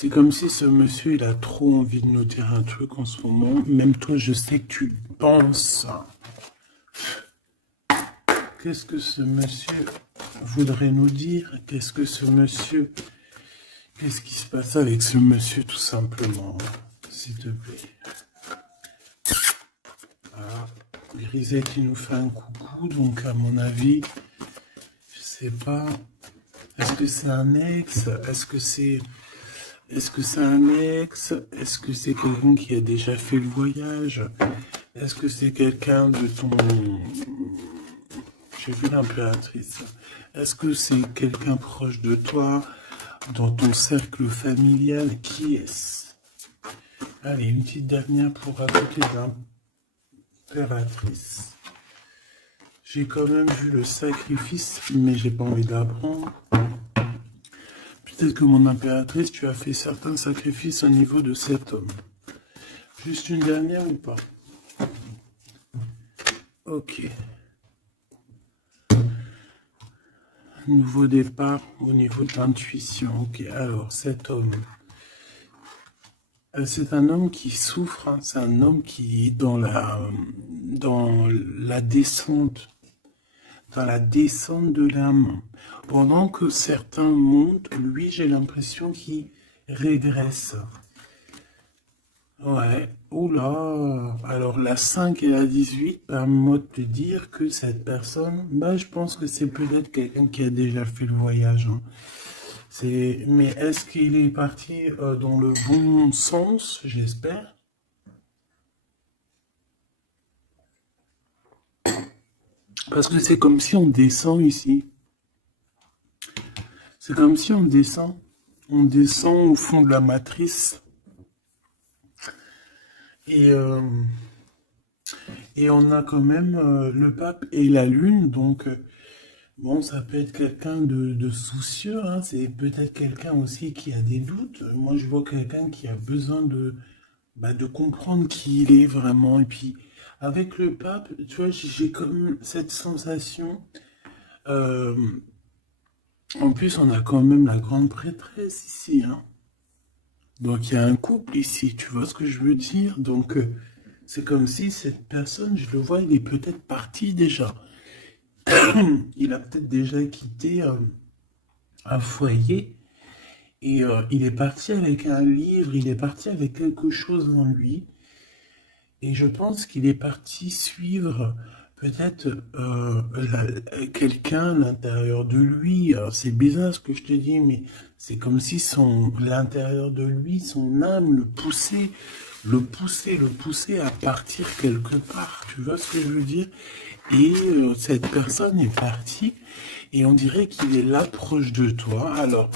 C'est comme si ce monsieur, il a trop envie de nous dire un truc en ce moment. Même toi, je sais que tu penses. Qu'est-ce que ce monsieur voudrait nous dire? Qu'est-ce que ce monsieur... Qu'est-ce qui se passe avec ce monsieur, tout simplement? S'il te plaît. Ah, Grisette qui nous fait un coucou, donc à mon avis, je sais pas. Est-ce que c'est un ex? Est-ce que c'est un ex? Est-ce que c'est quelqu'un qui a déjà fait le voyage? Est-ce que c'est quelqu'un de ton... J'ai vu l'impératrice. Est-ce que c'est quelqu'un proche de toi, dans ton cercle familial? Qui est-ce? Allez, une petite dernière pour raconter l'impératrice. J'ai quand même vu le sacrifice, mais j'ai pas envie d'apprendre. Peut-être que mon impératrice, tu as fait certains sacrifices au niveau de cet homme. Juste une dernière ou pas? Ok. Nouveau départ au niveau de l'intuition. Ok, alors cet homme. C'est un homme qui souffre, hein. C'est un homme qui est dans la descente. Dans la descente de l'âme. Pendant que certains montent, lui, j'ai l'impression qu'il régresse. Ouais, oula. Alors la 5 et la 18 permettent de te dire que cette personne, je pense que c'est peut-être quelqu'un qui a déjà fait le voyage, hein. Mais est-ce qu'il est parti dans le bon sens, j'espère? Parce que c'est comme si on descend ici. C'est comme si on descend. On descend au fond de la matrice. Et, euh, et on a quand même le pape et la lune. Donc, bon, ça peut être quelqu'un de soucieux, hein. C'est peut-être quelqu'un aussi qui a des doutes. Moi, je vois quelqu'un qui a besoin de comprendre qui il est vraiment. Et puis, avec le pape, tu vois, j'ai comme cette sensation. euh, En plus, on a quand même la grande prêtresse ici, hein. Donc, il y a un couple ici, tu vois ce que je veux dire? Donc, c'est comme si cette personne, je le vois, il est peut-être parti déjà. Il a peut-être déjà quitté un foyer et il est parti avec un livre, il est parti avec quelque chose en lui. Et je pense qu'il est parti suivre peut-être quelqu'un à l'intérieur de lui. Alors, c'est bizarre ce que je te dis, mais c'est comme si l'intérieur de lui, son âme le poussait à partir quelque part. Tu vois ce que je veux dire? Et cette personne est partie et on dirait qu'il est là proche de toi. Alors,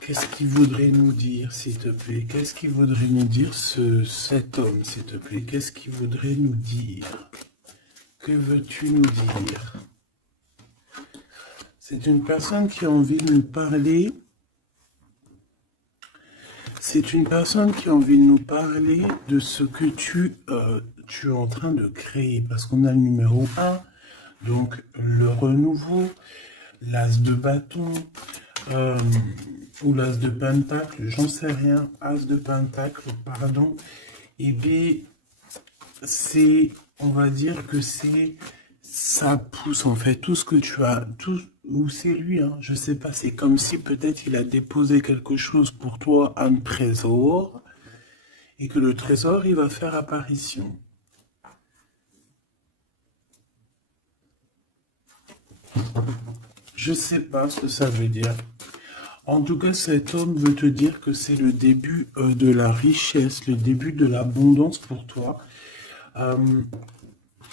qu'est-ce qu'il voudrait nous dire, s'il te plaît? Qu'est-ce qu'il voudrait nous dire, cet homme, s'il te plaît? Qu'est-ce qu'il voudrait nous dire? Que veux-tu nous dire? C'est une personne qui a envie de nous parler. C'est une personne qui a envie de nous parler de ce que tu es en train de créer. Parce qu'on a le numéro 1, donc le renouveau, l'as de bâton, ou l'as de pentacle, j'en sais rien, as de pentacle, pardon, et bien, on va dire que ça pousse en fait, tout ce que tu as, ou c'est lui, hein, je sais pas, c'est comme si peut-être il a déposé quelque chose pour toi, un trésor, et que le trésor, il va faire apparition. Je sais pas ce que ça veut dire. En tout cas, cet homme veut te dire que c'est le début de la richesse, le début de l'abondance pour toi. Euh,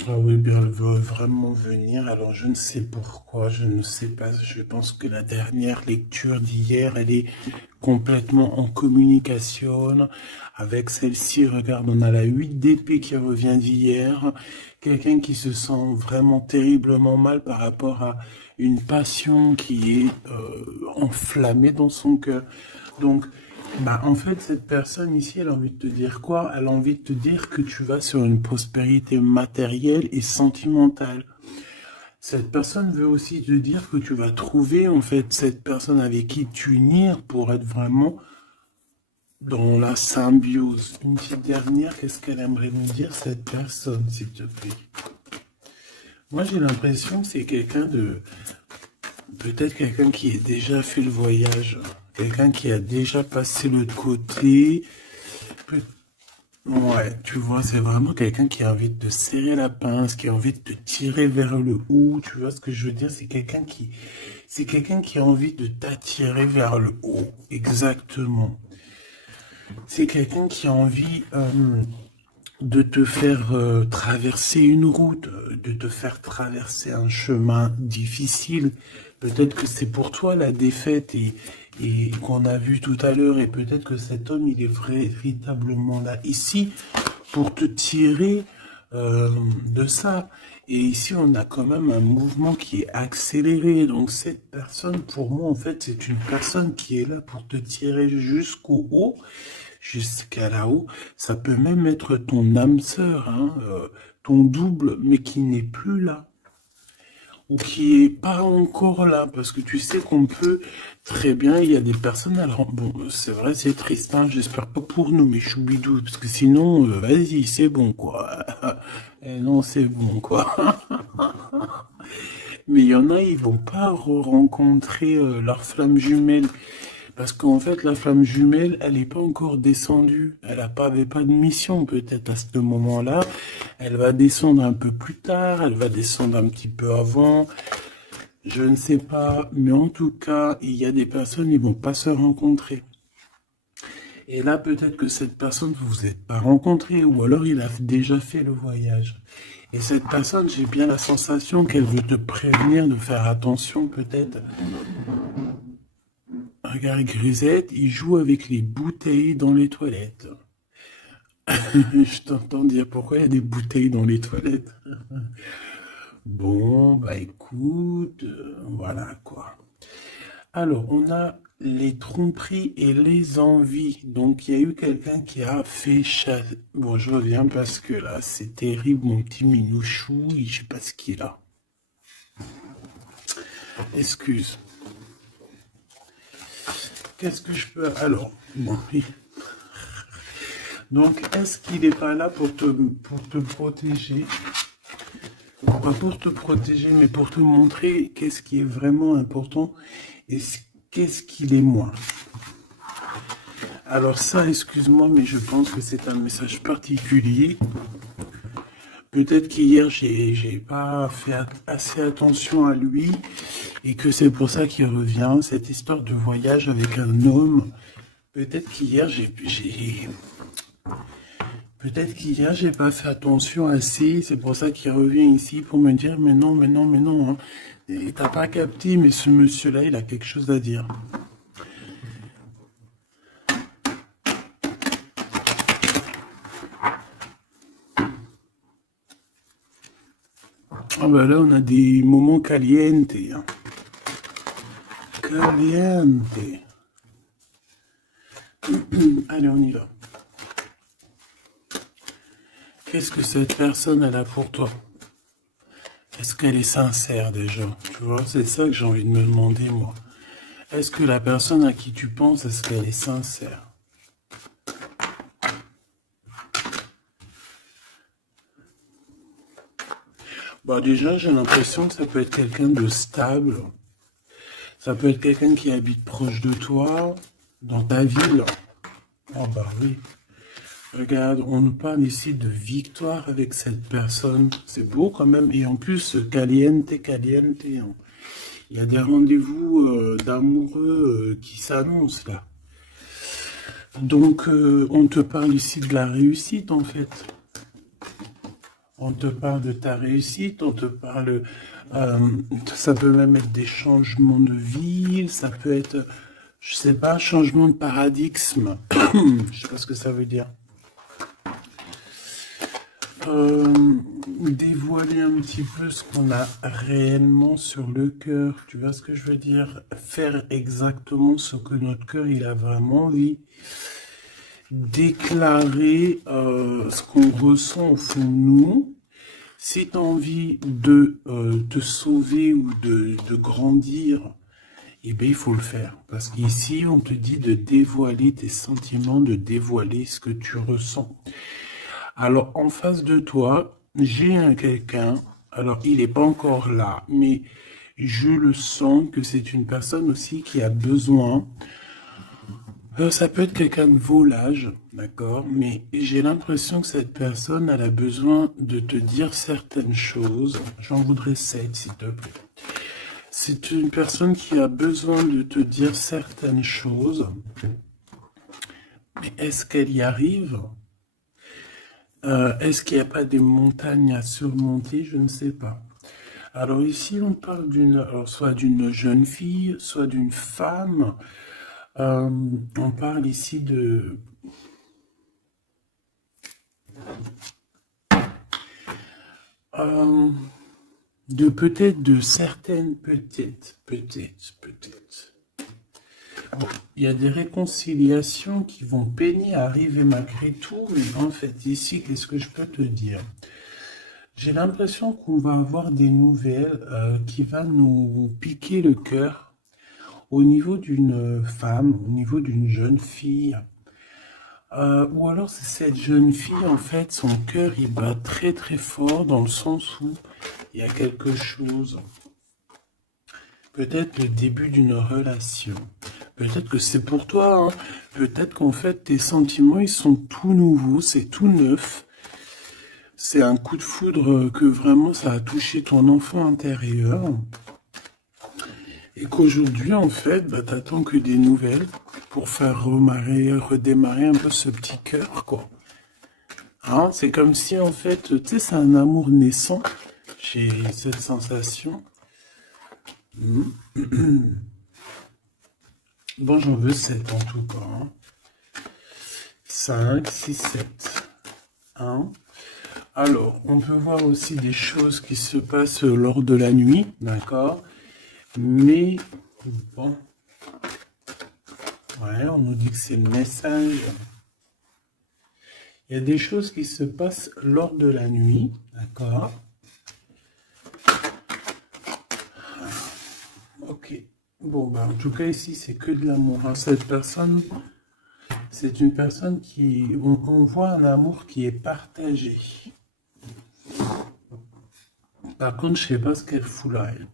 ah oui, bien, elle veut vraiment venir. Alors, je ne sais pourquoi, je ne sais pas. Je pense que la dernière lecture d'hier, elle est complètement en communication avec celle-ci. Regarde, on a la 8 d'épée qui revient d'hier. Quelqu'un qui se sent vraiment terriblement mal par rapport à une passion qui est enflammée dans son cœur. Donc, en fait, cette personne ici, elle a envie de te dire quoi? Elle a envie de te dire que tu vas sur une prospérité matérielle et sentimentale. Cette personne veut aussi te dire que tu vas trouver en fait cette personne avec qui t'unir pour être vraiment dans la symbiose. Une petite dernière, qu'est-ce qu'elle aimerait nous dire cette personne, s'il te plaît? Moi j'ai l'impression que c'est quelqu'un de... Peut-être quelqu'un qui a déjà fait le voyage, quelqu'un qui a déjà passé l'autre côté. Peut- Ouais, tu vois, c'est vraiment quelqu'un qui a envie de te serrer la pince, qui a envie de te tirer vers le haut. Tu vois ce que je veux dire? C'est quelqu'un qui a envie de t'attirer vers le haut. Exactement. C'est quelqu'un qui a envie de te faire traverser une route, de te faire traverser un chemin difficile. Peut-être que c'est pour toi la défaite et qu'on a vu tout à l'heure, et peut-être que cet homme, il est véritablement là ici pour te tirer de ça. Et ici, on a quand même un mouvement qui est accéléré. Donc cette personne, pour moi, en fait, c'est une personne qui est là pour te tirer jusqu'au haut, jusqu'à là-haut. Ça peut même être ton âme sœur, hein, ton double, mais qui n'est plus là ou qui est pas encore là, parce que tu sais qu'on peut très bien, il y a des personnes, alors bon, c'est vrai, c'est triste, hein, j'espère pas pour nous, mais choubidou, parce que sinon, vas-y, c'est bon, quoi. Eh non, c'est bon, quoi. Mais il y en a, ils vont pas rencontrer leur flamme jumelle. Parce qu'en fait, la flamme jumelle, elle n'est pas encore descendue. Avait pas de mission, peut-être, à ce moment-là. Elle va descendre un peu plus tard, elle va descendre un petit peu avant. Je ne sais pas, mais en tout cas, il y a des personnes, ils vont pas se rencontrer. Et là, peut-être que cette personne, vous vous êtes pas rencontré, ou alors il a déjà fait le voyage. Et cette personne, j'ai bien la sensation qu'elle veut te prévenir de faire attention, peut-être. Regarde, Grisette, il joue avec les bouteilles dans les toilettes. Je t'entends dire pourquoi il y a des bouteilles dans les toilettes. Bon, bah écoute, voilà quoi. Alors, on a les tromperies et les envies. Donc, il y a eu quelqu'un qui a fait chasser. Bon, je reviens parce que là, c'est terrible, mon petit minouchou. Je sais pas ce qu'il a. Excuse. Qu'est-ce que je peux... Alors, bon, oui. Donc, est-ce qu'il n'est pas là pour te protéger? Pas pour te protéger, mais pour te montrer qu'est-ce qui est vraiment important et qu'est-ce qu'il est moins. Alors ça, excuse-moi, mais je pense que c'est un message particulier. Peut-être qu'hier, j'ai pas fait assez attention à lui et que c'est pour ça qu'il revient, cette histoire de voyage avec un homme. Peut-être qu'hier, Peut-être qu'hier, j'ai pas fait attention assez, c'est pour ça qu'il revient ici pour me dire, mais non, mais non, mais non, hein. Et t'as pas capté, mais ce monsieur-là, il a quelque chose à dire. Ah bah là, on a des moments caliente, hein. Caliente. Allez, on y va. Qu'est-ce que cette personne, elle a pour toi? Est-ce qu'elle est sincère déjà? Tu vois, c'est ça que j'ai envie de me demander, moi. Est-ce que la personne à qui tu penses, est-ce qu'elle est sincère? Bah déjà, j'ai l'impression que ça peut être quelqu'un de stable. Ça peut être quelqu'un qui habite proche de toi, dans ta ville. Oh bah oui. Regarde, on nous parle ici de victoire avec cette personne. C'est beau quand même. Et en plus, caliente, caliente, hein. Il y a des rendez-vous d'amoureux qui s'annoncent là. Donc, on te parle ici de la réussite en fait. On te parle de ta réussite, on te parle... euh, ça peut même être des changements de vie, ça peut être, je sais pas, changement de paradigme. Je sais pas ce que ça veut dire. Dévoiler un petit peu ce qu'on a réellement sur le cœur. Tu vois ce que je veux dire? Faire exactement ce que notre cœur il a vraiment envie. Déclarer ce qu'on ressent au fond de nous. Si tu as envie de te sauver ou de grandir, eh bien, il faut le faire. Parce qu'ici, on te dit de dévoiler tes sentiments, de dévoiler ce que tu ressens. Alors, en face de toi, j'ai un quelqu'un, alors il n'est pas encore là, mais je le sens que c'est une personne aussi qui a besoin. Ça peut être quelqu'un de vos âge, d'accord, mais j'ai l'impression que cette personne, elle a besoin de te dire certaines choses. J'en voudrais 7, s'il te plaît. C'est une personne qui a besoin de te dire certaines choses, mais est-ce qu'elle y arrive? Est-ce qu'il n'y a pas des montagnes à surmonter? Je ne sais pas. Alors ici, on parle soit d'une jeune fille, soit d'une femme. Euh, on parle ici euh, peut-être de certaines, peut-être. Bon, il y a des réconciliations qui vont peiner à arriver malgré tout, mais en fait, ici, qu'est-ce que je peux te dire? J'ai l'impression qu'on va avoir des nouvelles qui vont nous piquer le cœur au niveau d'une femme, au niveau d'une jeune fille. Ou alors c'est cette jeune fille, en fait, son cœur, il bat très très fort dans le sens où il y a quelque chose. Peut-être le début d'une relation. Peut-être que c'est pour toi, hein. Peut-être qu'en fait, tes sentiments, ils sont tout nouveaux, c'est tout neuf. C'est un coup de foudre que vraiment ça a touché ton enfant intérieur. Et qu'aujourd'hui, en fait, bah, t'attends que des nouvelles pour faire redémarrer un peu ce petit cœur, quoi. Hein, c'est comme si, en fait, tu sais, c'est un amour naissant. J'ai cette sensation. Bon, j'en veux 7 en tout cas. Hein. 5, 6, 7. Hein. Alors, on peut voir aussi des choses qui se passent lors de la nuit, d'accord? Mais, bon, ouais, on nous dit que c'est le message. Il y a des choses qui se passent lors de la nuit, d'accord? Ok. Bon, bah, en tout cas, ici, c'est que de l'amour. Hein. Cette personne, c'est une personne qui... On voit un amour qui est partagé. Par contre, je sais pas ce qu'elle fout là, elle.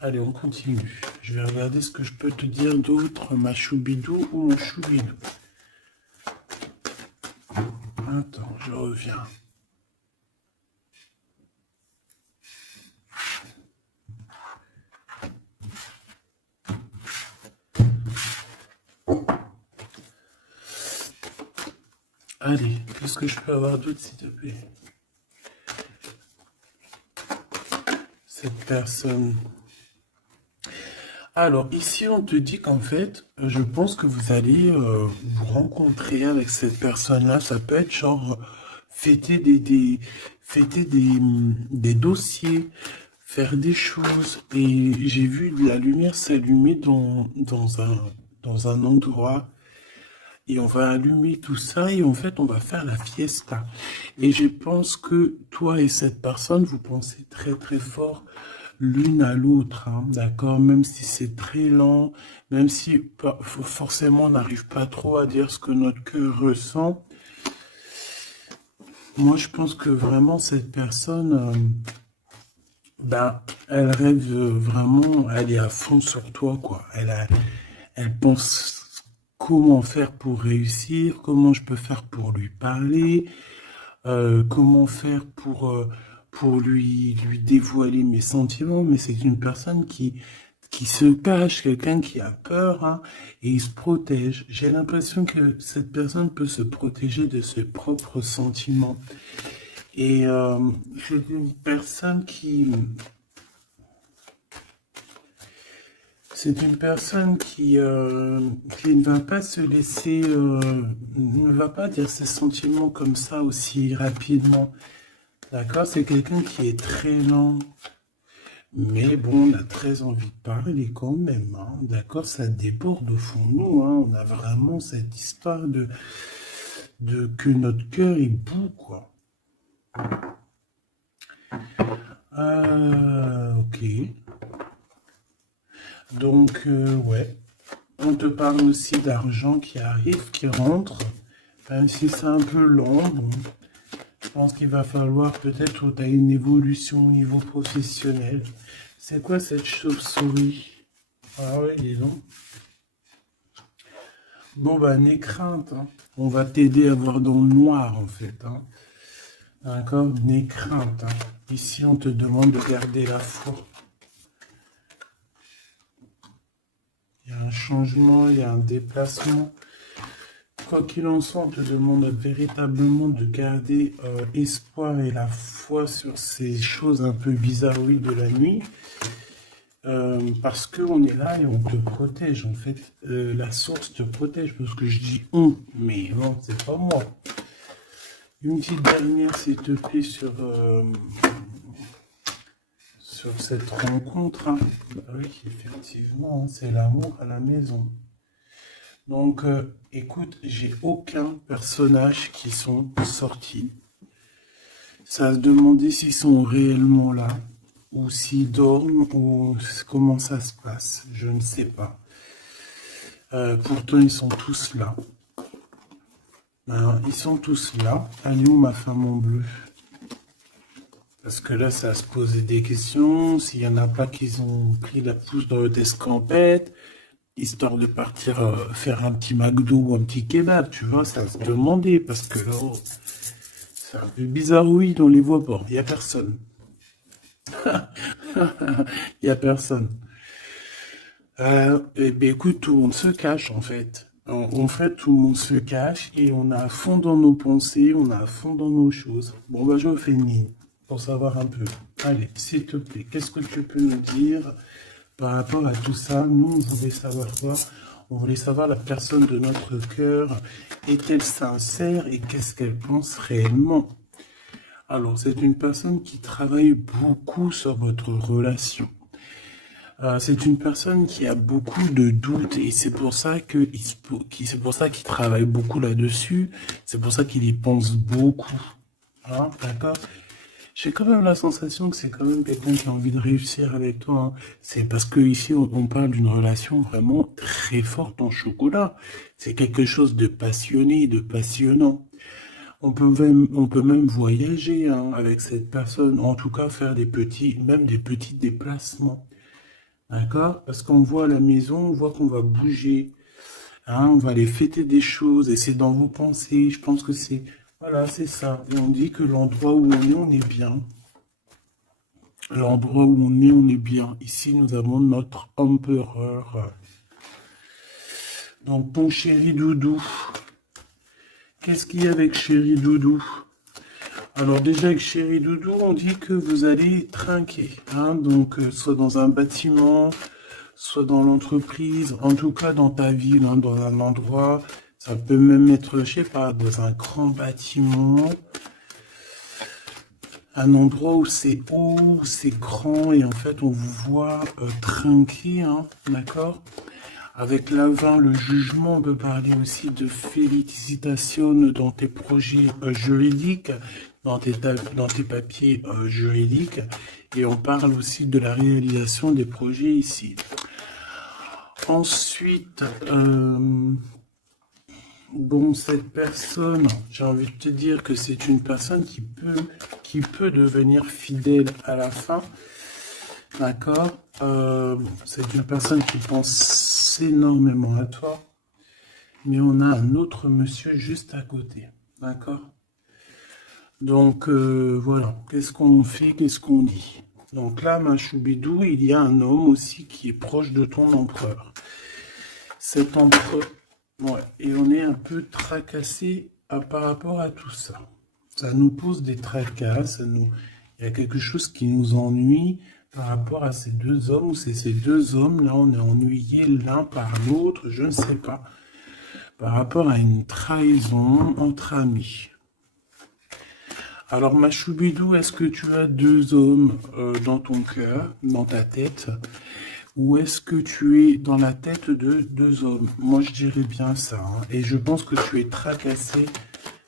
Allez, on continue. Je vais regarder ce que je peux te dire d'autre, ma choubidou ou mon choubidou. Attends, je reviens. Allez, qu'est-ce que je peux avoir d'autre, s'il te plaît? Cette personne. Alors, ici, on te dit qu'en fait, je pense que vous allez vous rencontrer avec cette personne-là. Ça peut être genre fêter fêter des dossiers, faire des choses. Et j'ai vu de la lumière s'allumer dans un endroit. Et on va allumer tout ça et en fait, on va faire la fiesta. Et je pense que toi et cette personne, vous pensez très très fort l'une à l'autre, hein, d'accord? Même si c'est très lent, même si forcément on n'arrive pas trop à dire ce que notre cœur ressent. Moi, je pense que vraiment cette personne, ben, elle rêve vraiment, elle est à fond sur toi, quoi. Elle pense comment faire pour réussir, comment je peux faire pour lui parler, comment faire pour lui dévoiler mes sentiments, mais c'est une personne qui se cache, quelqu'un qui a peur, hein, et il se protège. J'ai l'impression que cette personne peut se protéger de ses propres sentiments. Et c'est une personne qui ne va pas se laisser, ne va pas dire ses sentiments comme ça aussi rapidement. D'accord? C'est quelqu'un qui est très lent. Mais bon, on a très envie de parler quand même. Hein. D'accord? Ça déborde au fond de nous. Hein. On a vraiment cette histoire de que notre cœur est bout, quoi. Ok. Donc, ouais. On te parle aussi d'argent qui arrive, qui rentre. Même si c'est un peu lent, bon, je pense qu'il va falloir peut-être que tu as une évolution au niveau professionnel. C'est quoi cette chauve-souris? Ah ouais, dis donc. Bon, bah, n'aie crainte, hein. On va t'aider à voir dans le noir, en fait, hein. D'accord? N'aie crainte, hein. Ici, on te demande de garder la foi. Il y a un changement, il y a un déplacement. Quoi qu'il en soit, on te demande véritablement de garder espoir et la foi sur ces choses un peu bizarroïdes de la nuit. Parce qu'on est là et on te protège. En fait, la source te protège. Parce que je dis on, mais non, c'est pas moi. Une petite dernière, s'il te plaît, sur cette rencontre. Hein. Bah oui, effectivement, hein, c'est l'amour à la maison. Donc, écoute, j'ai aucun personnage qui sont sortis. Ça se demandait s'ils sont réellement là, ou s'ils dorment, ou comment ça se passe. Je ne sais pas. Pourtant, ils sont tous là. Alors, ils sont tous là. Elle est où ma femme en bleu? Parce que là, ça se posait des questions. S'il n'y en a pas qui ont pris la pousse dans le escampette, histoire de partir faire un petit McDo ou un petit kebab, tu vois, ça se demandait. Parce que là, oh, c'est un peu bizarre, oui, on les voit pas. Il n'y a personne. Il n'y a personne. Eh bien, écoute, tout le monde se cache, en fait. En fait, tout le monde se cache et on a à fond dans nos pensées, on a à fond dans nos choses. Bon, bah, je fais une ligne pour savoir un peu. Allez, s'il te plaît, qu'est-ce que tu peux nous dire par rapport à tout ça? Nous, on voulait savoir quoi? On voulait savoir la personne de notre cœur. Est-elle sincère et qu'est-ce qu'elle pense réellement? Alors, c'est une personne qui travaille beaucoup sur votre relation. C'est une personne qui a beaucoup de doutes et c'est pour ça c'est pour ça qu'il travaille beaucoup là-dessus. C'est pour ça qu'il y pense beaucoup. Hein, d'accord? J'ai quand même la sensation que c'est quand même quelqu'un qui a envie de réussir avec toi. Hein. C'est parce que ici on parle d'une relation vraiment très forte en chocolat. C'est quelque chose de passionné, de passionnant. On peut même voyager hein, avec cette personne. En tout cas, faire même des petits déplacements. D'accord? Parce qu'on voit à la maison, on voit qu'on va bouger, hein, on va aller fêter des choses, et c'est dans vos pensées, je pense que c'est, voilà, c'est ça. Et on dit que l'endroit où on est bien. L'endroit où on est bien. Ici, nous avons notre empereur. Donc, ton chéri doudou, qu'est-ce qu'il y a avec chéri doudou? Alors déjà avec chéri doudou, on dit que vous allez trinquer, hein, donc soit dans un bâtiment, soit dans l'entreprise, en tout cas dans ta ville, hein, dans un endroit, ça peut même être, je sais pas, dans un grand bâtiment, un endroit où c'est haut, c'est grand, et en fait on vous voit trinquer, hein, d'accord? Avec l'avant, le jugement, on peut parler aussi de félicitations dans tes projets juridiques, dans tes papiers juridiques, et on parle aussi de la réalisation des projets ici. Ensuite, bon, cette personne, j'ai envie de te dire que c'est une personne qui peut devenir fidèle à la fin. D'accord? C'est une personne qui pense énormément à toi. Mais on a un autre monsieur juste à côté. D'accord? Donc, voilà. Qu'est-ce qu'on fait? Qu'est-ce qu'on dit? Donc là, ma choubidou, il y a un homme aussi qui est proche de ton empereur. Cet empereur... Ouais, et on est un peu tracassé par rapport à tout ça. Ça nous pose des tracas, il y a quelque chose qui nous ennuie par rapport à ces deux hommes, ou c'est ces deux hommes, là on est ennuyés l'un par l'autre, je ne sais pas, par rapport à une trahison entre amis. Alors ma choubidou, est-ce que tu as deux hommes dans ton cœur, dans ta tête, ou est-ce que tu es dans la tête de deux hommes? Moi je dirais bien ça, hein. Et je pense que tu es tracassé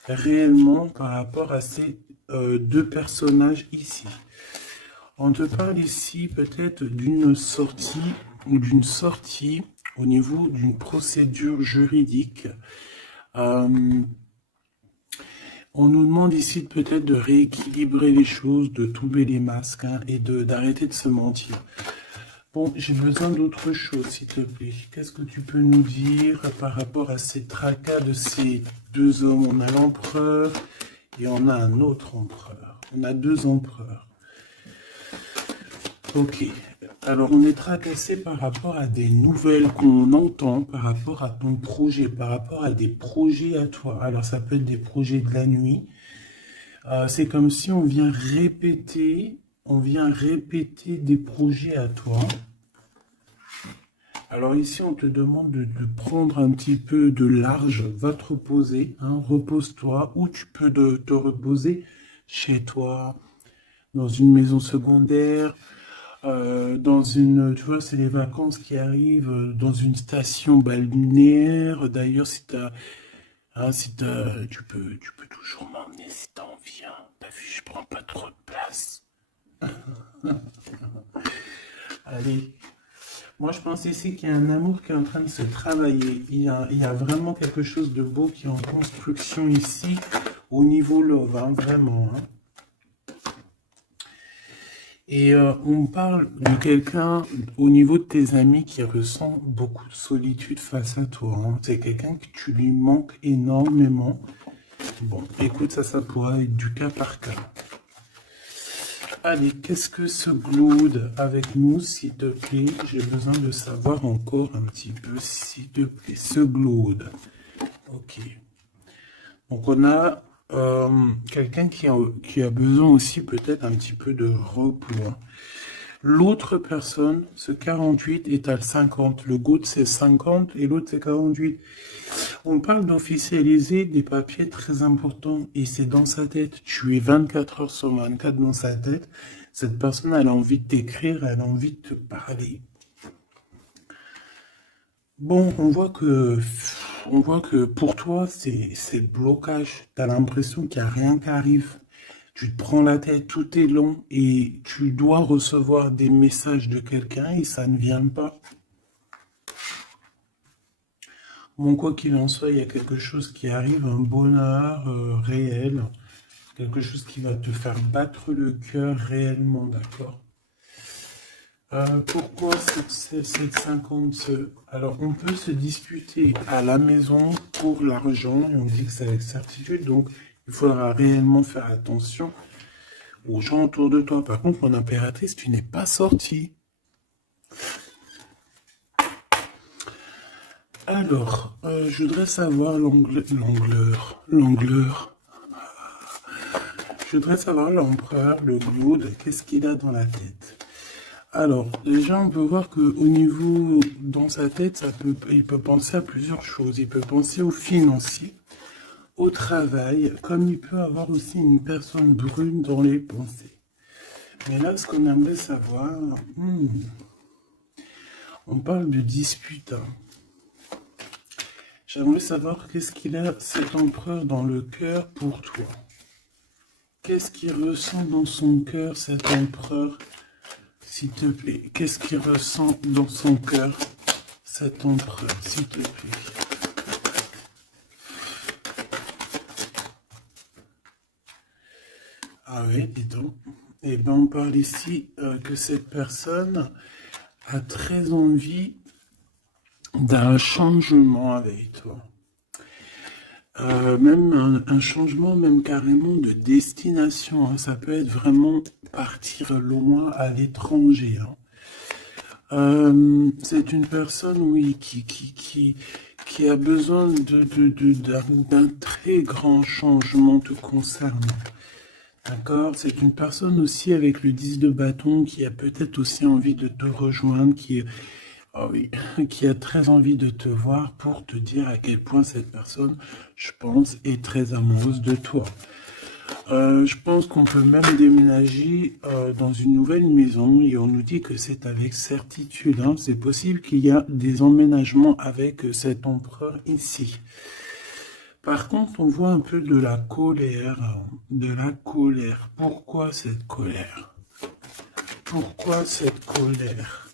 réellement par rapport à ces deux personnages ici. On te parle ici peut-être d'une sortie ou d'une sortie au niveau d'une procédure juridique. Euh, on nous demande ici peut-être de rééquilibrer les choses, de tomber les masques hein, et d'arrêter de se mentir. Bon, j'ai besoin d'autre chose, s'il te plaît. Qu'est-ce que tu peux nous dire par rapport à ces tracas de ces deux hommes? On a l'empereur et on a un autre empereur. On a deux empereurs. Ok. Alors, on est tracassé par rapport à des nouvelles qu'on entend, par rapport à ton projet, par rapport à des projets à toi. Alors, ça peut être des projets de la nuit. C'est comme si on vient répéter des projets à toi. Alors ici, on te demande de prendre un petit peu de large, va te reposer, hein, repose-toi, ou tu peux te reposer chez toi, dans une maison secondaire, dans une, tu vois, c'est les vacances qui arrivent, dans une station balnéaire. D'ailleurs, tu peux toujours m'emmener si t'as envie, hein. T'as vu, je prends pas trop de place. Allez. Moi, je pense ici qu'il y a un amour qui est en train de se travailler. Il y a vraiment quelque chose de beau qui est en construction ici, au niveau love, hein, vraiment. Hein. Et on parle de quelqu'un au niveau de tes amis qui ressent beaucoup de solitude face à toi. Hein. C'est quelqu'un que tu lui manques énormément. Bon, écoute, ça pourra être du cas par cas. Allez, qu'est-ce que ce Glaude avec nous, s'il te plaît? J'ai besoin de savoir encore un petit peu, s'il te plaît. Ce Glaude. Ok. Donc, on a quelqu'un qui a besoin aussi peut-être un petit peu de repos. Hein. L'autre personne, ce 48, est à 50. Le Glaude, c'est 50 et l'autre, c'est 48. On parle d'officialiser des papiers très importants et c'est dans sa tête. Tu es 24 heures sur 24 dans sa tête. Cette personne, elle a envie de t'écrire, elle a envie de te parler. Bon, on voit que pour toi, c'est le blocage. Tu as l'impression qu'il n'y a rien qui arrive. Tu te prends la tête, tout est long et tu dois recevoir des messages de quelqu'un et ça ne vient pas. Bon, quoi qu'il en soit, il y a quelque chose qui arrive, un bonheur réel, quelque chose qui va te faire battre le cœur réellement, d'accord? Pourquoi cette 50? Alors, on peut se disputer à la maison pour l'argent, et on dit que c'est avec certitude, donc il faudra réellement faire attention aux gens autour de toi. Par contre, mon impératrice, tu n'es pas sortie. Alors, je voudrais savoir l'angleur. Je voudrais savoir l'empereur, le Glaude, qu'est-ce qu'il a dans la tête. Alors, déjà, on peut voir qu'au niveau, dans sa tête, il peut penser à plusieurs choses. Il peut penser au financier, au travail, comme il peut avoir aussi une personne brune dans les pensées. Mais là, ce qu'on aimerait savoir, on parle de dispute. Hein. J'aimerais savoir qu'est-ce qu'il a, cet empereur, dans le cœur pour toi. Qu'est-ce qu'il ressent dans son cœur, cet empereur, s'il te plaît? Qu'est-ce qu'il ressent dans son cœur, cet empereur, s'il te plaît? Ah oui, dis donc. Eh bien, on parle ici que cette personne a très envie d'un changement avec toi. Même un changement, même carrément de destination. Hein. Ça peut être vraiment partir loin à l'étranger. Hein. C'est une personne, oui, qui a besoin d'un très grand changement te concernant. D'accord? C'est une personne aussi avec le 10 de bâton qui a peut-être aussi envie de te rejoindre, oh oui, qui a très envie de te voir pour te dire à quel point cette personne, je pense, est très amoureuse de toi. Je pense qu'on peut même déménager dans une nouvelle maison et on nous dit que c'est avec certitude. Hein. C'est possible qu'il y a des emménagements avec cet empereur ici. Par contre, on voit un peu de la colère. De la colère. Pourquoi cette colère? Pourquoi cette colère?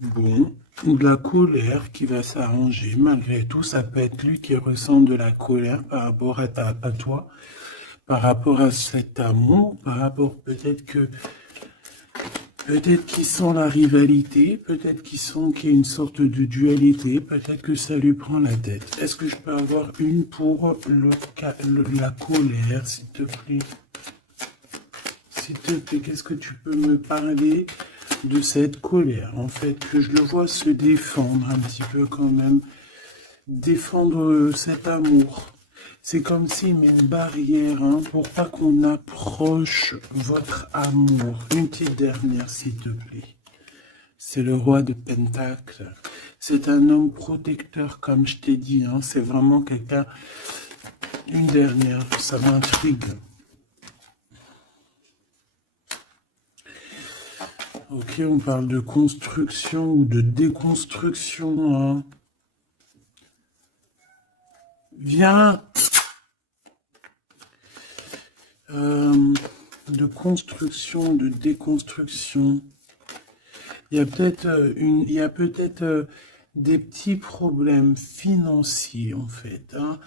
Bon, de la colère qui va s'arranger. Malgré tout, ça peut être lui qui ressent de la colère par rapport à toi, par rapport à cet amour, par rapport peut-être qu'ils sent la rivalité, peut-être qu'il y a une sorte de dualité, peut-être que ça lui prend la tête. Est-ce que je peux avoir une pour la colère, s'il te plaît? S'il te plaît, qu'est-ce que tu peux me parler de cette colère? En fait, que je le vois se défendre un petit peu quand même, défendre cet amour. C'est comme s'il met une barrière hein, pour pas qu'on approche votre amour. Une petite dernière, s'il te plaît. C'est le roi de Pentacle. C'est un homme protecteur, comme je t'ai dit. Hein. C'est vraiment quelqu'un... Une dernière, ça m'intrigue. Ok, on parle de construction ou de déconstruction. Hein. Viens... de construction, de déconstruction. Il y a peut-être des petits problèmes financiers en fait. Hein.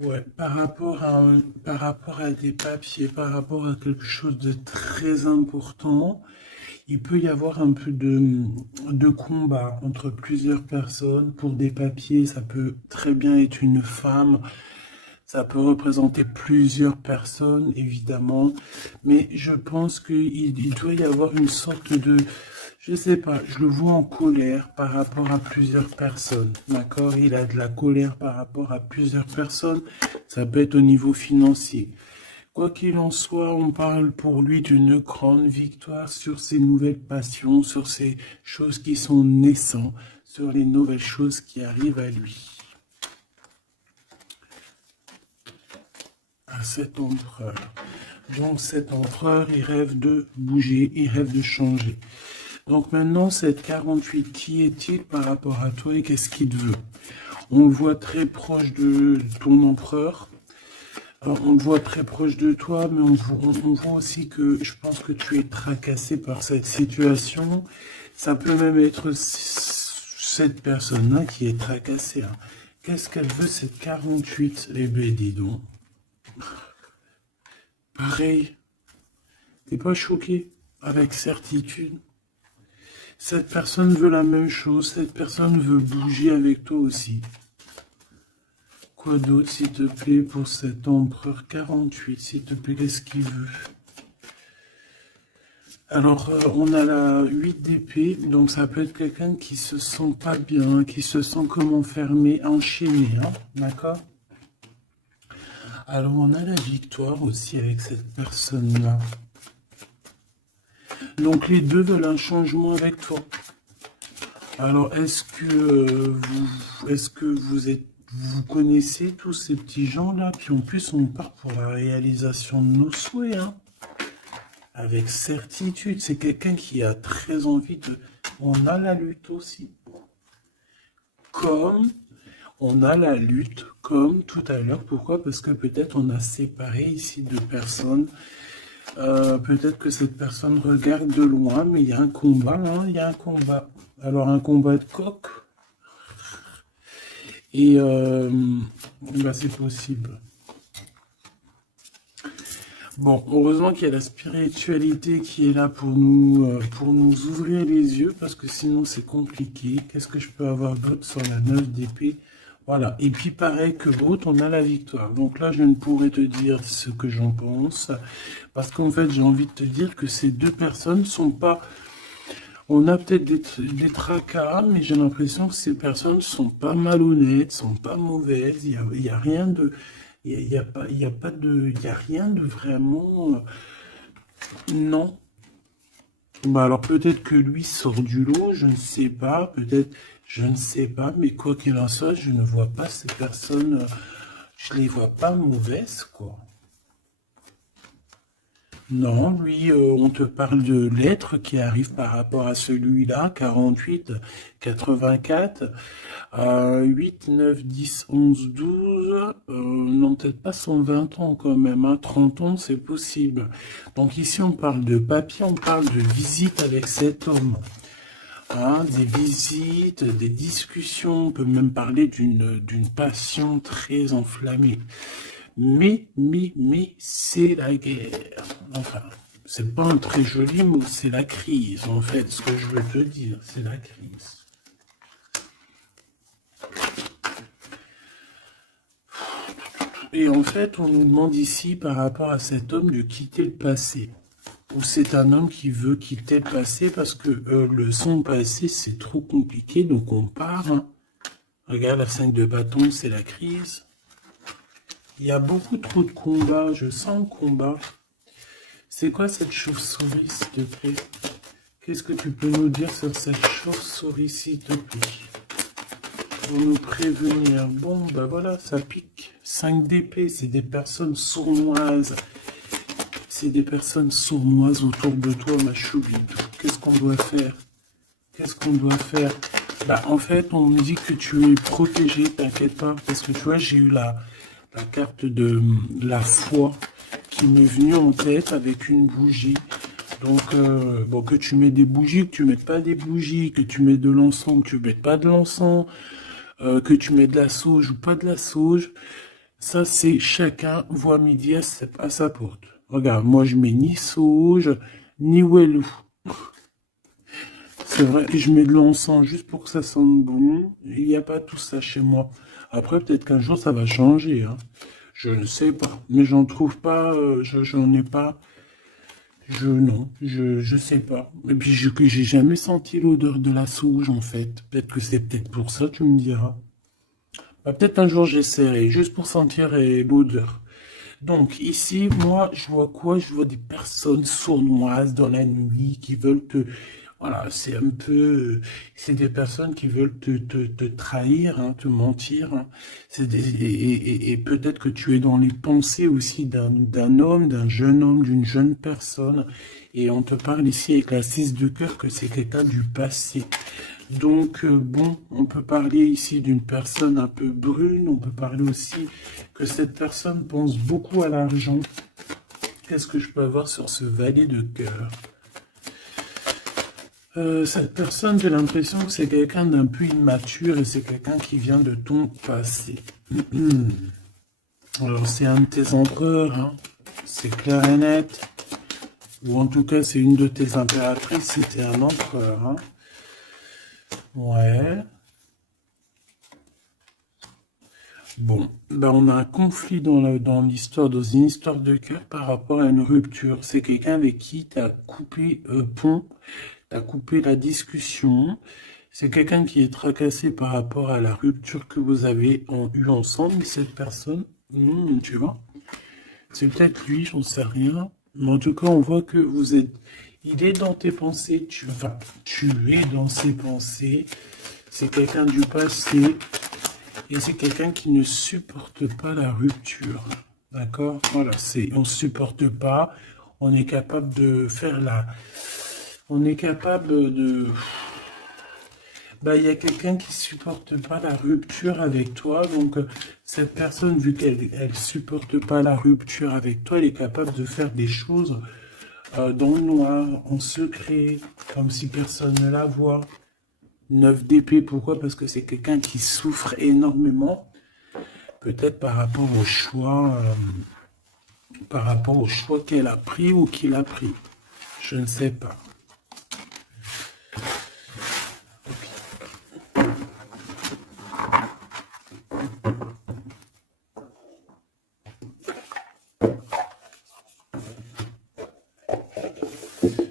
Ouais, par rapport à des papiers, par rapport à quelque chose de très important, il peut y avoir un peu de combat entre plusieurs personnes pour des papiers. Ça peut très bien être une femme. Ça peut représenter plusieurs personnes, évidemment, mais je pense qu'il doit y avoir une sorte de, je sais pas, je le vois en colère par rapport à plusieurs personnes, d'accord? Il a de la colère par rapport à plusieurs personnes, ça peut être au niveau financier. Quoi qu'il en soit, on parle pour lui d'une grande victoire sur ses nouvelles passions, sur ces choses qui sont naissantes, sur les nouvelles choses qui arrivent à lui. À cet empereur. Donc cet empereur, il rêve de bouger, il rêve de changer. Donc maintenant, cette 48, qui est-il par rapport à toi et qu'est-ce qu'il veut? On le voit très proche de ton empereur. Alors, on le voit très proche de toi, mais on voit aussi que je pense que tu es tracassé par cette situation. Ça peut même être cette personne-là qui est tracassée. Hein. Qu'est-ce qu'elle veut, cette 48? Eh bien, dis donc. Pareil, t'es pas choqué? Avec certitude. Cette personne veut la même chose, cette personne veut bouger avec toi aussi. Quoi d'autre, s'il te plaît, pour cet empereur 48, s'il te plaît, qu'est-ce qu'il veut? Alors, on a la 8 d'épée, donc ça peut être quelqu'un qui se sent pas bien, qui se sent comme enfermé, enchaîné, hein, d'accord? Alors, on a la victoire aussi avec cette personne-là. Donc, les deux veulent un changement avec toi. Alors, est-ce que vous connaissez tous ces petits gens-là? Puis en plus, on part pour la réalisation de nos souhaits, hein? Avec certitude. C'est quelqu'un qui a très envie de... On a la lutte aussi. Comme on a la lutte, comme tout à l'heure. Pourquoi? Parce que peut-être on a séparé ici deux personnes. Peut-être que cette personne regarde de loin, mais il y a un combat, hein, il y a un combat. Alors un combat de coq. Et bah, c'est possible. Bon, heureusement qu'il y a la spiritualité qui est là pour nous ouvrir les yeux, parce que sinon c'est compliqué. Qu'est-ce que je peux avoir d'autre sur la 9 d'épée? Voilà, et puis pareil que l'autre, on a la victoire. Donc là, je ne pourrais te dire ce que j'en pense, parce qu'en fait, j'ai envie de te dire que ces deux personnes sont pas... On a peut-être des tracas, mais j'ai l'impression que ces personnes sont pas malhonnêtes, sont pas mauvaises, il y a rien de... Il y a pas, il y a pas de... Il y a rien de vraiment... non. Bah alors peut-être que lui sort du lot, je ne sais pas, peut-être... Je ne sais pas, mais quoi qu'il en soit, je ne vois pas ces personnes, je les vois pas mauvaises, quoi. Non, lui, on te parle de lettres qui arrivent par rapport à celui-là, 48, 84, 8, 9, 10, 11, 12, non, peut-être pas 120 ans quand même, hein, 30 ans, c'est possible. Donc ici, on parle de papier, on parle de visite avec cet homme. Hein, des visites, des discussions, on peut même parler d'une passion très enflammée. Mais, c'est la guerre. Enfin, c'est pas un très joli mot, c'est la crise, en fait, ce que je veux te dire, c'est la crise. Et en fait, on nous demande ici, par rapport à cet homme, de quitter le passé. Ou c'est un homme qui veut quitter le passé parce que son passé, c'est trop compliqué, donc on part. Hein. Regarde, la 5 de bâton, c'est la crise. Il y a beaucoup trop de combats, je sens le combat. C'est quoi cette chauve-souris, s'il te plaît? Qu'est-ce que tu peux nous dire sur cette chauve-souris, s'il te plaît? Pour nous prévenir. Bon, bah voilà, ça pique. 5 d'épée, c'est des personnes sournoises. C'est des personnes sournoises autour de toi, ma choubide. Qu'est-ce qu'on doit faire? Qu'est-ce qu'on doit faire? Bah, en fait, on me dit que tu es protégé, t'inquiète pas. Parce que tu vois, j'ai eu la carte de la foi qui m'est venue en tête avec une bougie. Donc, bon, que tu mets des bougies, que tu mettes pas des bougies, que tu mets de l'encens, que tu mettes pas de l'encens, que tu mets de la sauge ou pas de la sauge, ça c'est chacun voit midi à sa porte. Regarde, moi je mets ni sauge, ni wellou. C'est vrai, et je mets de l'encens juste pour que ça sente bon. Il n'y a pas tout ça chez moi. Après, peut-être qu'un jour ça va changer. Hein. Je ne sais pas, mais j'en trouve pas, j'en ai pas. Non, je sais pas. Et puis, j'ai jamais senti l'odeur de la sauge, en fait. Peut-être que c'est peut-être pour ça, tu me diras. Bah, peut-être un jour j'essaierai, juste pour sentir l'odeur. Donc, ici, moi, je vois quoi? Je vois des personnes sournoises dans la nuit qui veulent te... Voilà, c'est un peu... C'est des personnes qui veulent te trahir, hein, te mentir. Hein. Et peut-être que tu es dans les pensées aussi d'un homme, d'un jeune homme, d'une jeune personne. Et on te parle ici avec la 6 de cœur que c'est quelqu'un du passé. Donc, bon, on peut parler ici d'une personne un peu brune, on peut parler aussi que cette personne pense beaucoup à l'argent. Qu'est-ce que je peux avoir sur ce valet de cœur? Cette personne, j'ai l'impression que c'est quelqu'un d'un peu immature et c'est quelqu'un qui vient de ton passé. Alors, c'est un de tes empereurs, hein. C'est clair et net. Ou en tout cas, c'est une de tes impératrices, c'était un empereur, hein. Ouais. Bon, ben on a un conflit dans l'histoire, dans une histoire de cœur par rapport à une rupture. C'est quelqu'un avec qui tu as coupé pont, tu as coupé la discussion. C'est quelqu'un qui est tracassé par rapport à la rupture que vous avez eue ensemble. Cette personne, tu vois, c'est peut-être lui, j'en sais rien. Mais en tout cas, on voit que vous êtes... Il est dans tes pensées, tu es dans ses pensées. C'est quelqu'un du passé. Et c'est quelqu'un qui ne supporte pas la rupture. D'accord? Voilà, on ne supporte pas. On est capable de faire On est capable de... Bah, il y a quelqu'un qui supporte pas la rupture avec toi. Donc, cette personne, vu qu'elle supporte pas la rupture avec toi, elle est capable de faire des choses dans le noir, en secret, comme si personne ne la voit. 9 d'épée, pourquoi? Parce que c'est quelqu'un qui souffre énormément. Peut-être par rapport au choix qu'elle a pris ou qu'il a pris. Je ne sais pas.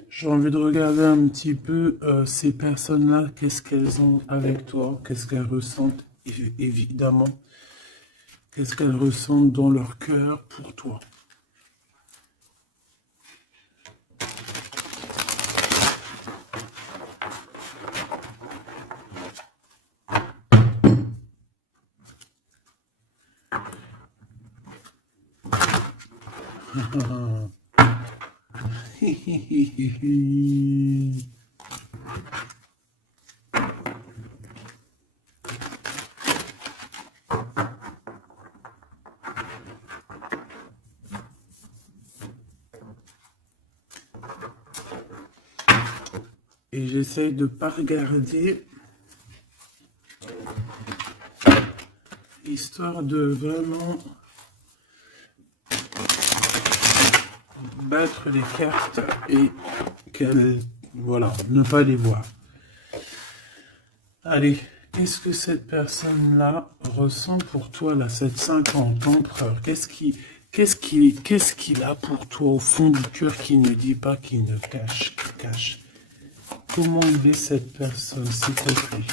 J'ai envie de regarder un petit peu ces personnes-là, qu'est-ce qu'elles ont avec toi, qu'est-ce qu'elles ressentent, évidemment, qu'est-ce qu'elles ressentent dans leur cœur pour toi. Et j'essaye de pas regarder, histoire de vraiment battre les cartes et qu'elles, voilà, ne pas les voir. Allez, qu'est-ce que cette personne-là ressent pour toi, là, cette 50 empereur? Qu'est-ce qu'il a pour toi au fond du cœur qui ne dit pas, qui ne cache, qui cache? Comment il est cette personne, s'il te plaît?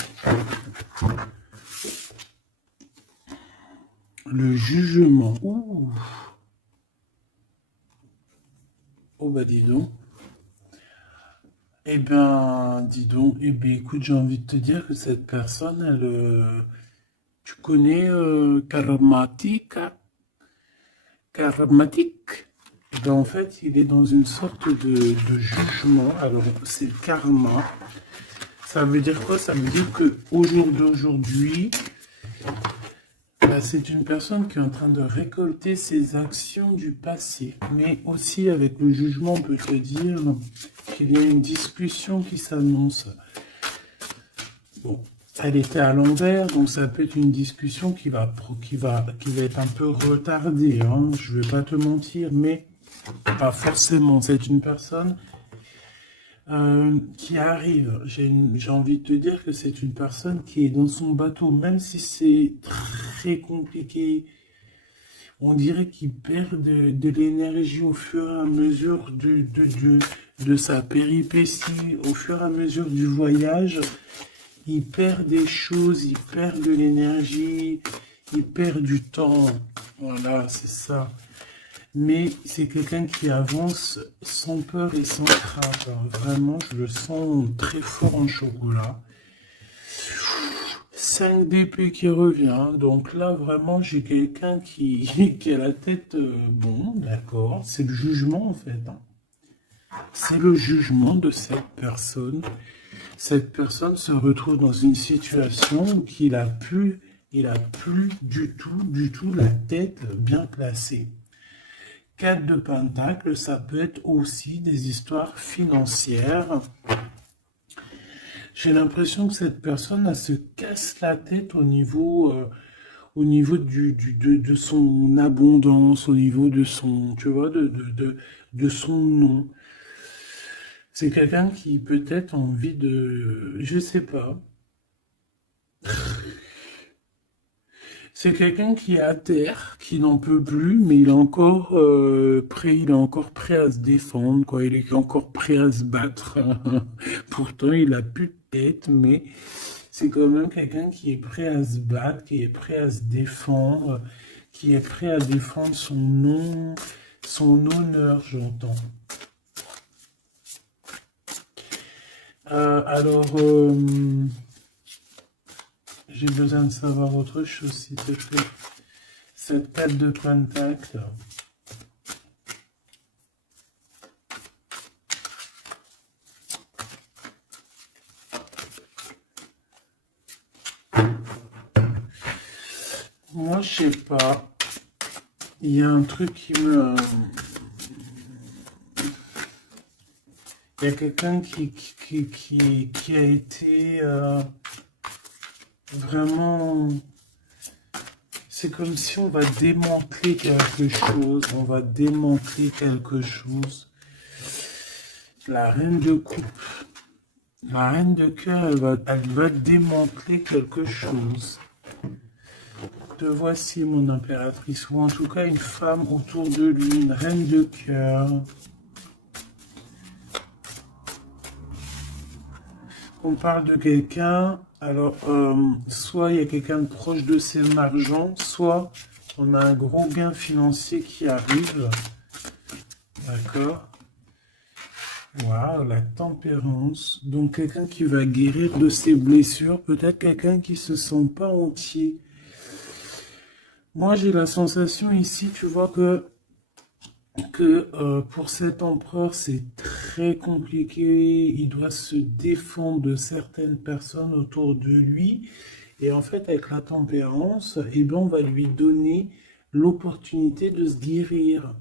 Le jugement. Ouh. Oh bah dis donc. Eh bien, dis donc. Eh bien, écoute, j'ai envie de te dire que cette personne, elle, tu connais karmatique. Eh ben, en fait, il est dans une sorte de jugement. Alors, c'est le karma. Ça veut dire quoi? Ça veut dire que au jour d'aujourd'hui, bah, c'est une personne qui est en train de récolter ses actions du passé. Mais aussi, avec le jugement, on peut te dire qu'il y a une discussion qui s'annonce. Bon, elle était à l'envers, donc ça peut être une discussion qui va être un peu retardée, hein. Je ne vais pas te mentir, mais pas forcément. C'est une personne qui arrive. J'ai envie de te dire que c'est une personne qui est dans son bateau, même si c'est très compliqué. On dirait qu'il perd de l'énergie au fur et à mesure de sa péripétie, au fur et à mesure du voyage. Il perd des choses, il perd de l'énergie, il perd du temps. Voilà, c'est ça. Mais c'est quelqu'un qui avance sans peur et sans crainte. Alors, vraiment, je le sens très fort en chocolat. 5 d'épée qui revient. Donc là, vraiment, j'ai quelqu'un qui a la tête... bon, d'accord. C'est le jugement, en fait, hein. C'est le jugement de cette personne. Cette personne se retrouve dans une situation où il a plus du tout la tête bien placée. 4 de Pentacle, ça peut être aussi des histoires financières. J'ai l'impression que cette personne, elle se casse la tête au niveau de son abondance, au niveau de son, tu vois, de son nom. C'est quelqu'un qui peut-être a envie de, je sais pas. C'est quelqu'un qui est à terre, qui n'en peut plus, mais il est encore prêt à se défendre, quoi. Il est encore prêt à se battre. Pourtant, il a plus de tête, mais c'est quand même quelqu'un qui est prêt à se battre, qui est prêt à se défendre, qui est prêt à défendre son nom, son honneur, j'entends. Alors, j'ai besoin de savoir autre chose, s'il te plaît. Cette 4 de Pentacle. Moi, je sais pas. Il y a un truc qui me... Il y a quelqu'un qui a été vraiment... C'est comme si on va démanteler quelque chose. On va démanteler quelque chose. La reine de coupe. La reine de cœur, elle va démanteler quelque chose. Te voici, mon impératrice. Ou en tout cas, une femme autour de lui. Une reine de cœur. On parle de quelqu'un, alors soit il y a quelqu'un de proche de ses argent, soit on a un gros gain financier qui arrive. D'accord. Waouh, la tempérance. Donc quelqu'un qui va guérir de ses blessures, peut-être quelqu'un qui se sent pas entier. Moi j'ai la sensation ici, tu vois que que pour cet empereur, c'est très compliqué. Il doit se défendre de certaines personnes autour de lui. Et en fait, avec la tempérance, eh ben, on va lui donner l'opportunité de se guérir.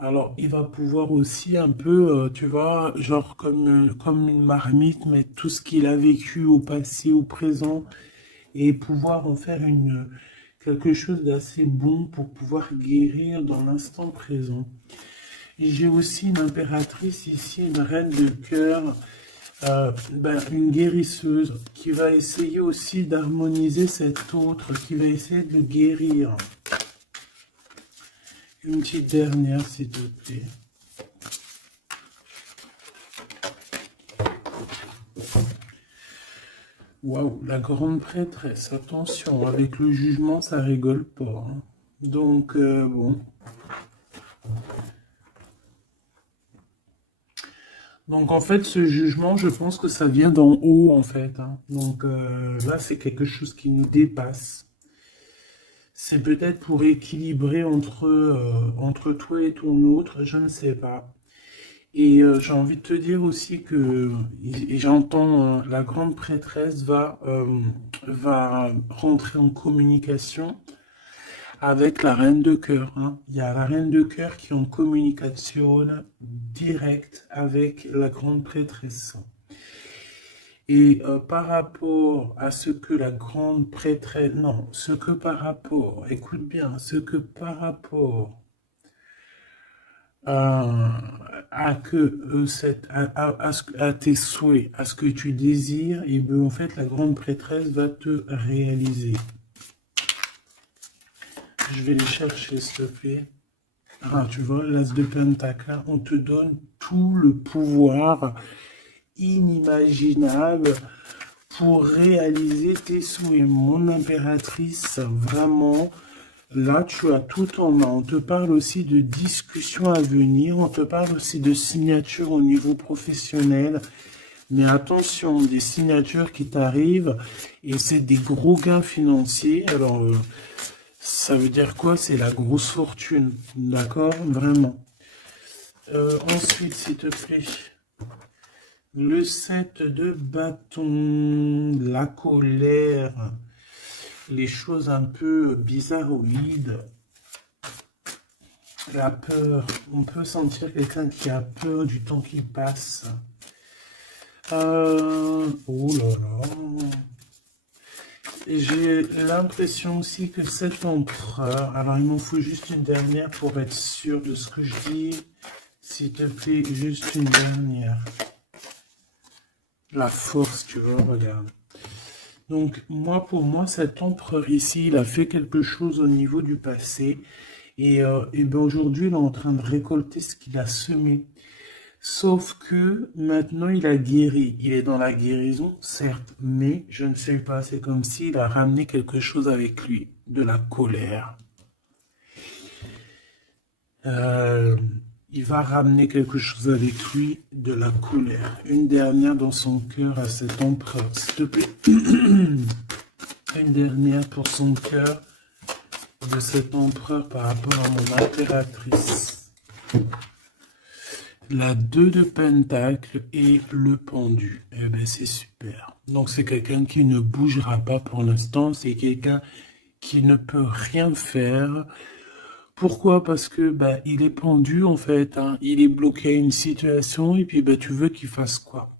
Alors, il va pouvoir aussi un peu, tu vois, genre comme une marmite, mettre tout ce qu'il a vécu au passé, au présent, et pouvoir en faire quelque chose d'assez bon pour pouvoir guérir dans l'instant présent. Et j'ai aussi une impératrice ici, une reine de cœur, une guérisseuse, qui va essayer aussi d'harmoniser cet autre, qui va essayer de le guérir. Une petite dernière, s'il te plaît. Waouh, la grande prêtresse, attention, avec le jugement, ça rigole pas, hein. Donc, bon. Donc, en fait, ce jugement, je pense que ça vient d'en haut, en fait, hein. Donc, là, c'est quelque chose qui nous dépasse. C'est peut-être pour équilibrer entre toi et ton autre, je ne sais pas. Et j'ai envie de te dire aussi que, et j'entends, la grande prêtresse va rentrer en communication avec la reine de cœur, hein. Il y a la reine de cœur qui est en communication directe avec la grande prêtresse. Et par rapport à ce que la grande prêtresse, non, ce que par rapport, écoute bien, ce que par rapport à que à tes souhaits, à ce que tu désires, et bien en fait la grande prêtresse va te réaliser. Je vais les chercher, s'il te plaît. Ah, tu vois, l'as de pentacle, on te donne tout le pouvoir inimaginable pour réaliser tes souhaits. Mon impératrice, vraiment, là, tu as tout en main. On te parle aussi de discussions à venir, on te parle aussi de signatures au niveau professionnel. Mais attention, des signatures qui t'arrivent, et c'est des gros gains financiers. Alors, ça veut dire quoi? C'est la grosse fortune, d'accord? Vraiment. Ensuite, s'il te plaît, le 7 de bâton, la colère, les choses un peu bizarroïdes, la peur. On peut sentir quelqu'un qui a peur du temps qui passe. Oh là là. J'ai l'impression aussi que cet empereur, alors il m'en faut juste une dernière pour être sûr de ce que je dis. S'il te plaît, juste une dernière. La force, tu vois, regarde. Donc, pour moi, cet empereur ici, il a fait quelque chose au niveau du passé. Et ben aujourd'hui, il est en train de récolter ce qu'il a semé. Sauf que maintenant, il a guéri. Il est dans la guérison, certes, mais je ne sais pas, c'est comme s'il a ramené quelque chose avec lui, de la colère. Il va ramener quelque chose avec lui, de la colère. Une dernière dans son cœur à cet empereur, s'il te plaît. Une dernière pour son cœur de cet empereur par rapport à mon impératrice. La 2 de pentacle et le pendu. Eh ben c'est super. Donc c'est quelqu'un qui ne bougera pas pour l'instant. C'est quelqu'un qui ne peut rien faire. Pourquoi? Parce que il est pendu en fait, hein. Il est bloqué à une situation et puis tu veux qu'il fasse quoi?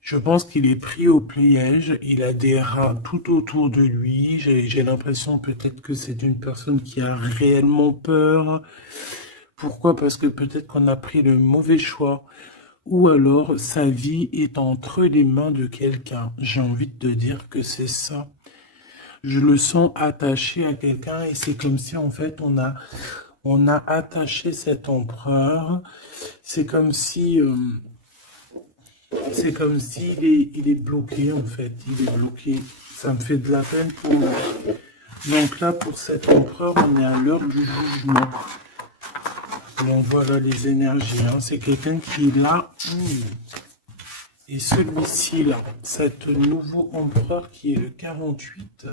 Je pense qu'il est pris au piège. Il a des rats tout autour de lui. J'ai l'impression peut-être que c'est une personne qui a réellement peur. Pourquoi? Parce que peut-être qu'on a pris le mauvais choix. Ou alors sa vie est entre les mains de quelqu'un. J'ai envie de te dire que c'est ça. Je le sens attaché à quelqu'un et c'est comme si en fait on a attaché cet empereur. C'est comme si il est bloqué en fait. Il est bloqué. Ça me fait de la peine pour lui. Donc là pour cet empereur on est à l'heure du jugement. Donc voilà les énergies, hein. C'est quelqu'un qui est là. Et celui-ci là, cet nouveau empereur qui est le 48.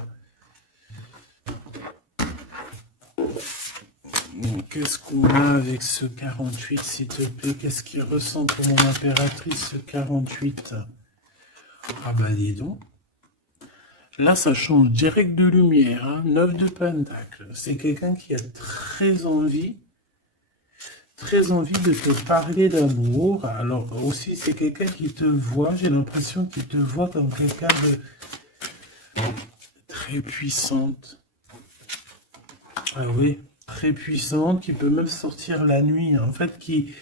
Qu'est-ce qu'on a avec ce 48, s'il te plaît? Qu'est-ce qu'il ressent pour mon impératrice, ce 48? Ah bah dis donc. Là, ça change direct de lumière, hein. 9 de Pentacle. C'est quelqu'un qui a très envie de te parler d'amour. Alors aussi, c'est quelqu'un qui te voit, j'ai l'impression qu'il te voit comme quelqu'un de très puissante. Ah oui, très puissante, qui peut même sortir la nuit, en fait, qui...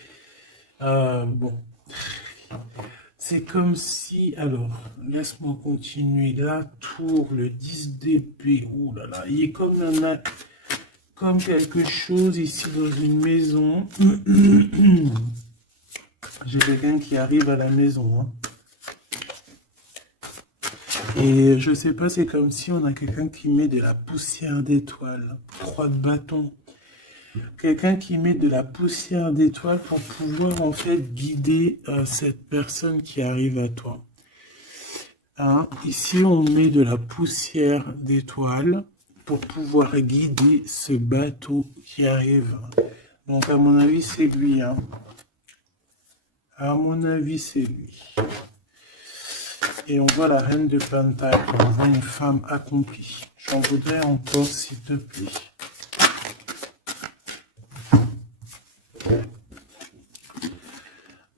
bon, c'est comme si... Alors, laisse-moi continuer. La tour, le 10 d'épée, ouh là là, il est comme quelque chose ici dans une maison. J'ai quelqu'un qui arrive à la maison, hein. Et je sais pas, c'est comme si on a quelqu'un qui met de la poussière d'étoiles. 3 de bâton. Quelqu'un qui met de la poussière d'étoiles pour pouvoir en fait guider cette personne qui arrive à toi. Hein? Ici, on met de la poussière d'étoiles pour pouvoir guider ce bateau qui arrive. Donc, à mon avis, c'est lui. Hein? À mon avis, c'est lui. Et on voit la reine de Pentacle, on voit une femme accomplie. J'en voudrais encore, s'il te plaît.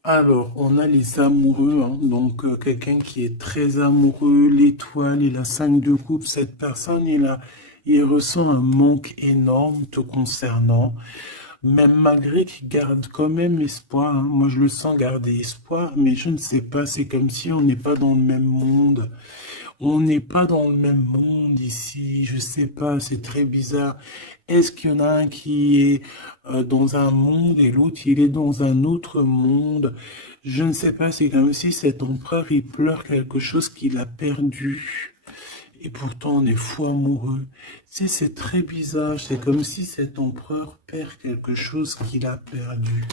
Alors, on a les amoureux, hein. Donc quelqu'un qui est très amoureux, l'étoile et la 5 de coupe. Cette personne, il ressent un manque énorme te concernant. Même malgré qu'il garde quand même espoir, hein. Moi je le sens garder espoir, mais je ne sais pas, c'est comme si on n'est pas dans le même monde. On n'est pas dans le même monde ici, je sais pas, c'est très bizarre. Est-ce qu'il y en a un qui est dans un monde et l'autre il est dans un autre monde? Je ne sais pas, c'est comme si cet empereur il pleure quelque chose qu'il a perdu. Et pourtant, on est fou amoureux. C'est très bizarre. C'est comme si cet empereur perd quelque chose qu'il a perdu.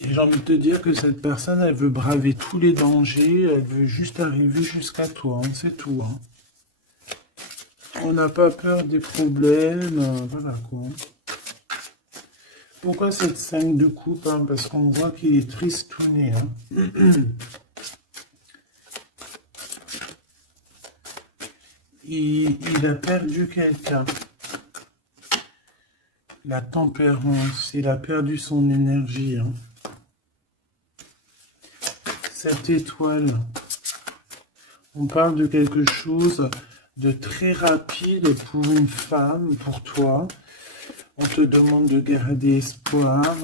Et j'ai envie de te dire que cette personne, elle veut braver tous les dangers. Elle veut juste arriver jusqu'à toi. Hein, c'est tout. Hein. On n'a pas peur des problèmes. Voilà quoi. Pourquoi cette 5 de coupe, hein? Parce qu'on voit qu'il est tristouné. Hein. Il a perdu quelqu'un. La tempérance, il a perdu son énergie. Hein. Cette étoile, on parle de quelque chose de très rapide pour une femme, pour toi. On te demande de garder espoir.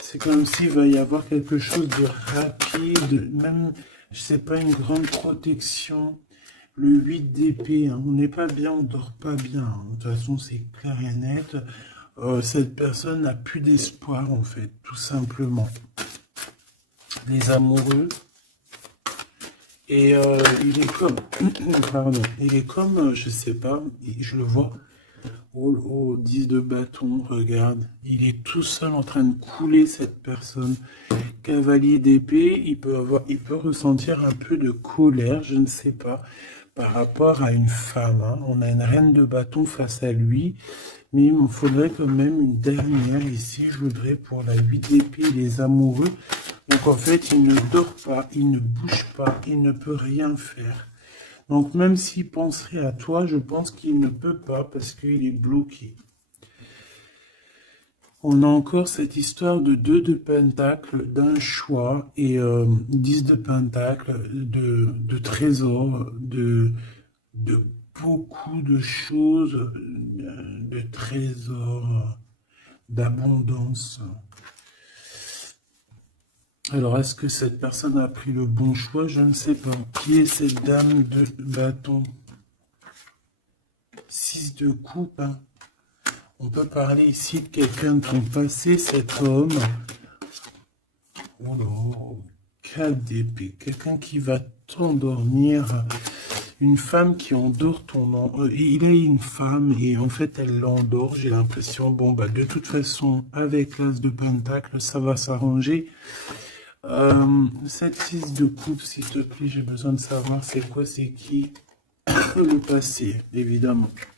C'est comme s'il va y avoir quelque chose de rapide, même, je sais pas, une grande protection. Le 8 d'épée, hein, on n'est pas bien, on dort pas bien. Hein. De toute façon, c'est clair et net. Cette personne n'a plus d'espoir, en fait, tout simplement. Les amoureux. Et il est comme, pardon, il est comme, je sais pas, je le vois. Au 10 de bâton, regarde, il est tout seul en train de couler cette personne. Cavalier d'épée, il peut ressentir un peu de colère, je ne sais pas, par rapport à une femme. Hein. On a une reine de bâton face à lui, mais il me faudrait quand même une dernière ici, je voudrais pour la 8 d'épée, les amoureux. Donc en fait, il ne dort pas, il ne bouge pas, il ne peut rien faire. Donc même s'il penserait à toi, je pense qu'il ne peut pas parce qu'il est bloqué. On a encore cette histoire de 2 de pentacle, d'un choix, et 10 de pentacle, de trésors, de beaucoup de choses, de trésors, d'abondance. Alors, est-ce que cette personne a pris le bon choix? Je ne sais pas. Qui est cette dame de bâton? 6 de coupe. Hein. On peut parler ici de quelqu'un de ton passé, cet homme. Oh là, 4 d'épée. Quelqu'un qui va t'endormir. une femme qui endort il a une femme et en fait elle l'endort, j'ai l'impression. Bon bah de toute façon avec l'as de pentacle ça va s'arranger. Cette 6 de coupe s'il te plaît, j'ai besoin de savoir c'est quoi, c'est qui, le passé évidemment.